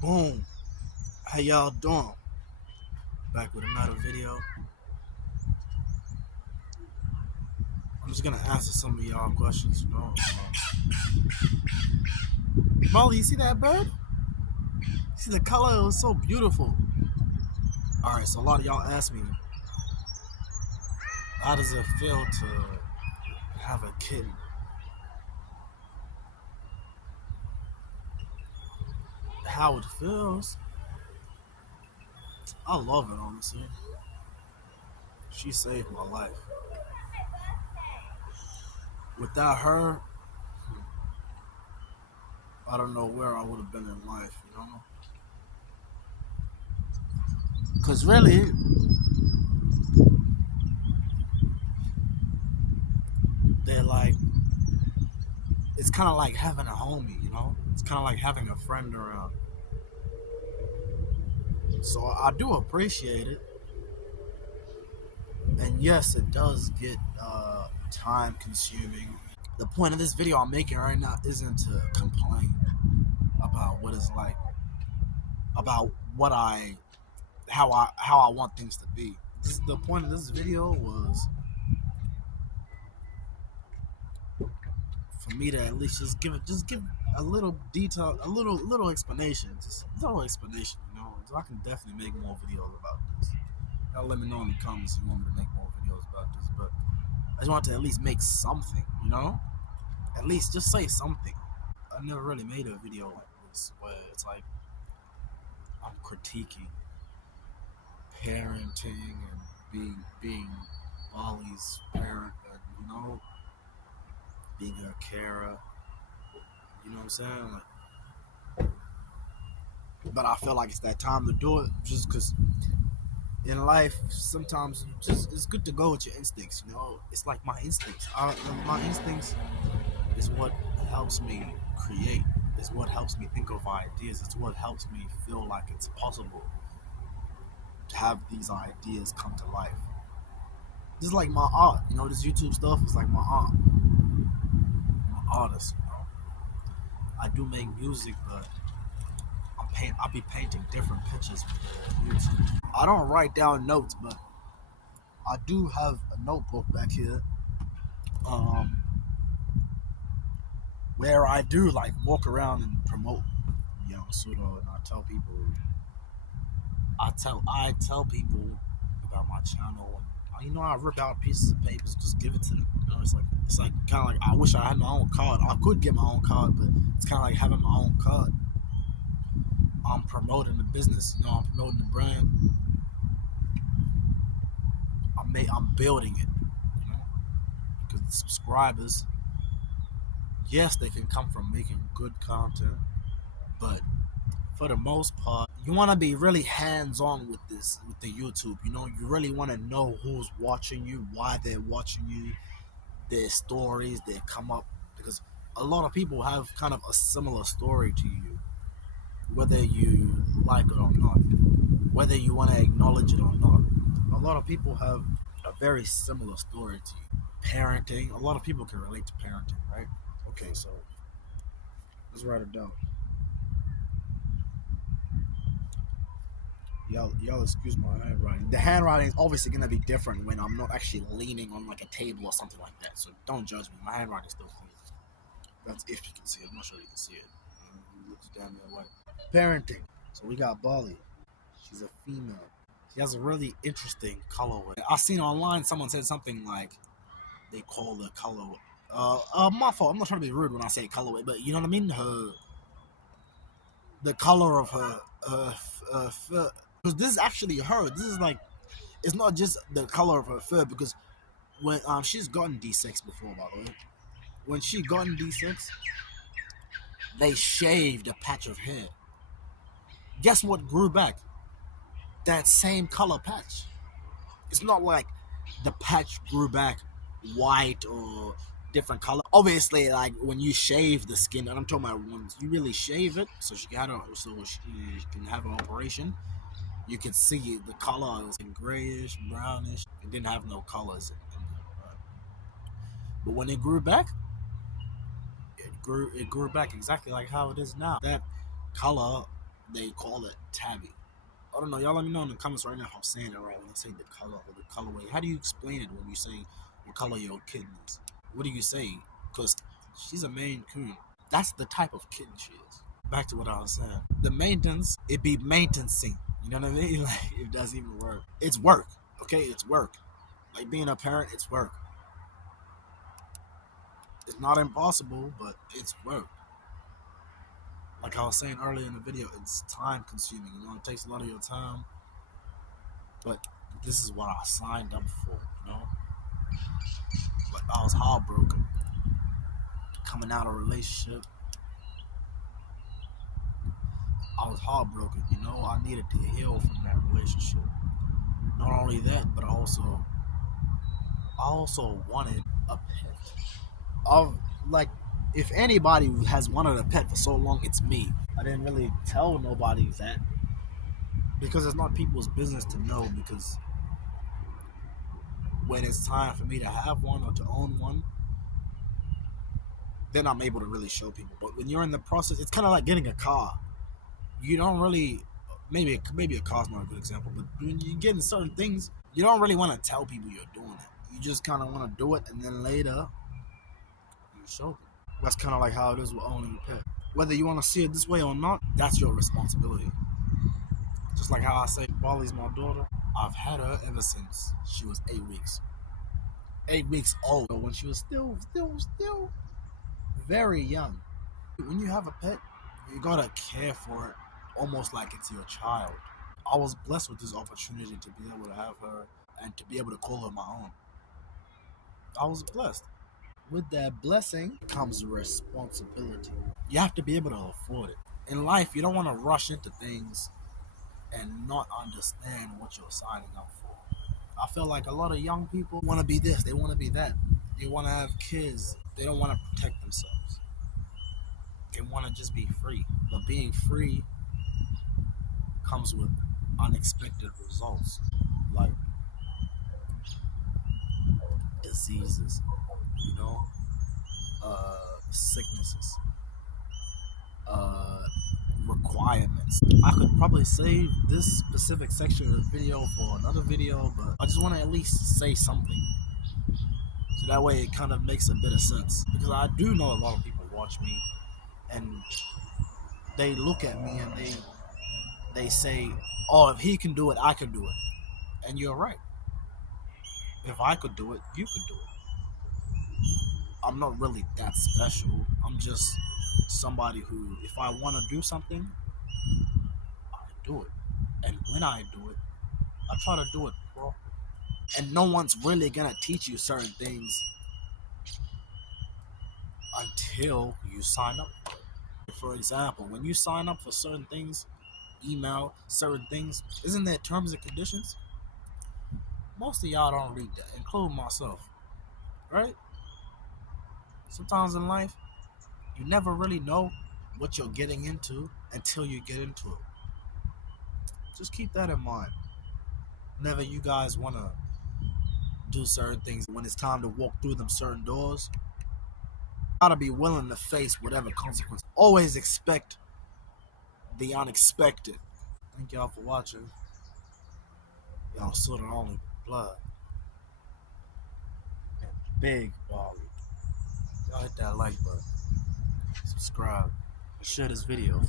Boom. How y'all doing? Back with another video. I'm just gonna answer some of y'all questions. Molly, you see that bird? See the color? It was so beautiful. Alright, so a lot of y'all ask me, how does it feel to have a kitten? How it feels? I love it, honestly. She saved my life. Without her, I don't know where I would have been in life. Because really, they're like, it's kind of like having a homie. It's kind of like having a friend around. So I do appreciate it. And yes, it does get time consuming. The point of this video I'm making right now isn't to complain about what it's like, about what how I want things to be. The point of this video was for me to at least just give a little detail, a little explanation, just a little explanation. So I can definitely make more videos about this. Y'all let me know in the comments if you want me to make more videos about this, but I just want to at least make something. At least just say something. I never really made a video like this where it's like I'm critiquing parenting and being Bali's parent and being her carer. You know what I'm saying? But I feel like it's that time to do it just because in life sometimes it's good to go with your instincts. It's like my instincts. My instincts is what helps me create. It's what helps me think of ideas. It's what helps me feel like it's possible to have these ideas come to life. This is like my art. This YouTube stuff is like my art. I'm an artist. I do make music, but I'll be painting different pictures with YouTube. I don't write down notes, but I do have a notebook back here, um, where I do like walk around and promote, Sudo, and I tell people about my channel, and I rip out pieces of papers, just give it to them. It's like kind of like I wish I had my own card. I could get my own card, but it's kind of like having my own card. I'm promoting the business. I'm promoting the brand. I'm building it. Because the subscribers, yes, they can come from making good content, but for the most part, you want to be really hands-on with the YouTube. You really want to know who's watching you, why they're watching you, their stories, they come up, because a lot of people have kind of a similar story to you, whether you like it or not, whether you want to acknowledge it or not. A lot of people have a very similar story to you. Parenting, a lot of people can relate to parenting, right? Okay, so let's write it down. Y'all excuse my handwriting. The handwriting is obviously gonna be different when I'm not actually leaning on like a table or something like that. So don't judge me. My handwriting is still clean. That's if you can see it. I'm not sure you can see it. It looks damn near white. Parenting. So we got Bali. She's a female. She has a really interesting colorway. I seen online someone said something like they call the color. My fault. I'm not trying to be rude when I say colorway, but you know what I mean. The color of her fur. Because this is actually her. This is like, it's not just the color of her fur. Because when she's gotten D6 before, by the way. When she gotten D6, they shaved a patch of hair. Guess what grew back? That same color patch. It's not like the patch grew back white or different color. Obviously, like when you shave the skin, and I'm talking about when you really shave it, so she can have an operation. You can see the color was grayish, brownish. It didn't have no colors in there. But when it grew back, it grew back exactly like how it is now. That color They call it tabby. I don't know. Y'all let me know in the comments right now if I'm saying it right when I say the color or the colorway. How do you explain it when you say what color your kitten is? What do you say? Because she's a Maine Coon. That's the type of kitten she is. Back to what I was saying. The maintenance, it be maintenancing. You know what I mean? Like, it doesn't even work. It's work. Okay, it's work. Like being a parent, it's work. It's not impossible, but it's work. Like I was saying earlier in the video, it's time consuming. You know, it takes a lot of your time. But this is what I signed up for, you know? But I was heartbroken. Coming out of a relationship, I was heartbroken, you know? I needed to heal from that relationship. Not only that, but I also wanted a pet. Of like, if anybody has wanted a pet for so long, it's me. I didn't really tell nobody that because it's not people's business to know. Because when it's time for me to have one or to own one, then I'm able to really show people. But when you're in the process, it's kind of like getting a car. You don't really, maybe a car's not a good example, but when you're getting certain things, you don't really want to tell people you're doing it. You just kind of want to do it, and then later you show them. That's kind of like how it is with owning a pet. Whether you want to see it this way or not, that's your responsibility. Just like how I say Bali's my daughter. I've had her ever since she was 8 weeks. 8 weeks old, when she was still very young. When you have a pet, you gotta care for it almost like it's your child. I was blessed with this opportunity to be able to have her and to be able to call her my own. I was blessed. With that blessing comes responsibility. You have to be able to afford it. In life, you don't want to rush into things and not understand what you're signing up for. I feel like a lot of young people want to be this, they want to be that. They want to have kids. They don't want to protect themselves. They want to just be free. But being free comes with unexpected results, like diseases, you know, sicknesses, uh, requirements. I could probably save this specific section of the video for another video, but I just want to at least say something. So that way it kind of makes a bit of sense. Because I do know a lot of people watch me and they look at me and they say, oh, if he can do it, I can do it. And you're right. If I could do it, you could do it. I'm not really that special. I'm just somebody who, if I want to do something, I do it. And when I do it, I try to do it properly. And no one's really going to teach you certain things until you sign up for it. For example, when you sign up for certain things, email certain things, isn't there terms and conditions? Most of y'all don't read that, including myself, right? Sometimes in life, you never really know what you're getting into until you get into it. Just keep that in mind. Whenever you guys want to do certain things, when it's time to walk through them certain doors, you gotta be willing to face whatever consequence. Always expect the unexpected. Thank y'all for watching. Y'all sort of only blood and big Bali. Y'all hit that like button, subscribe, and share this video.